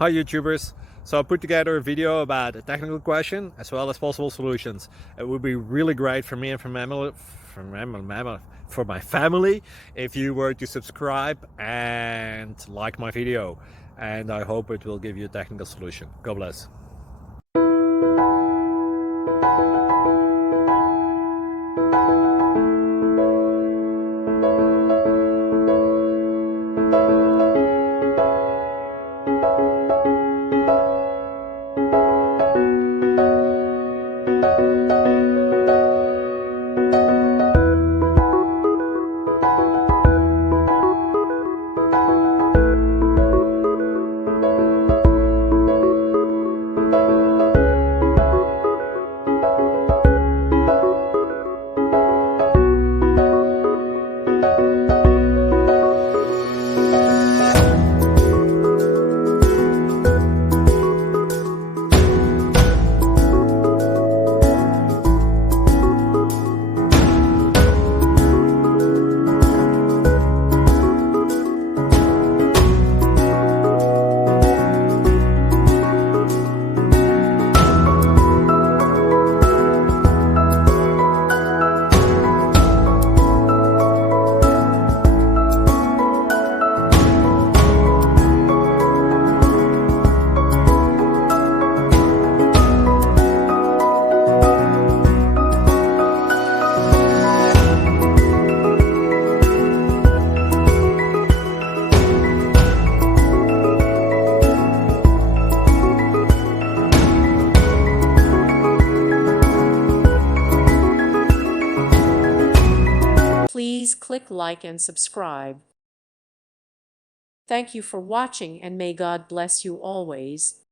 Hi YouTubers! So I put together a video about a technical question as well as possible solutions. It would be really great for me and for my family if you were to subscribe and like my video, and I hope it will give you a technical solution. God bless. Please click like and subscribe. Thank you for watching, and may God bless you always.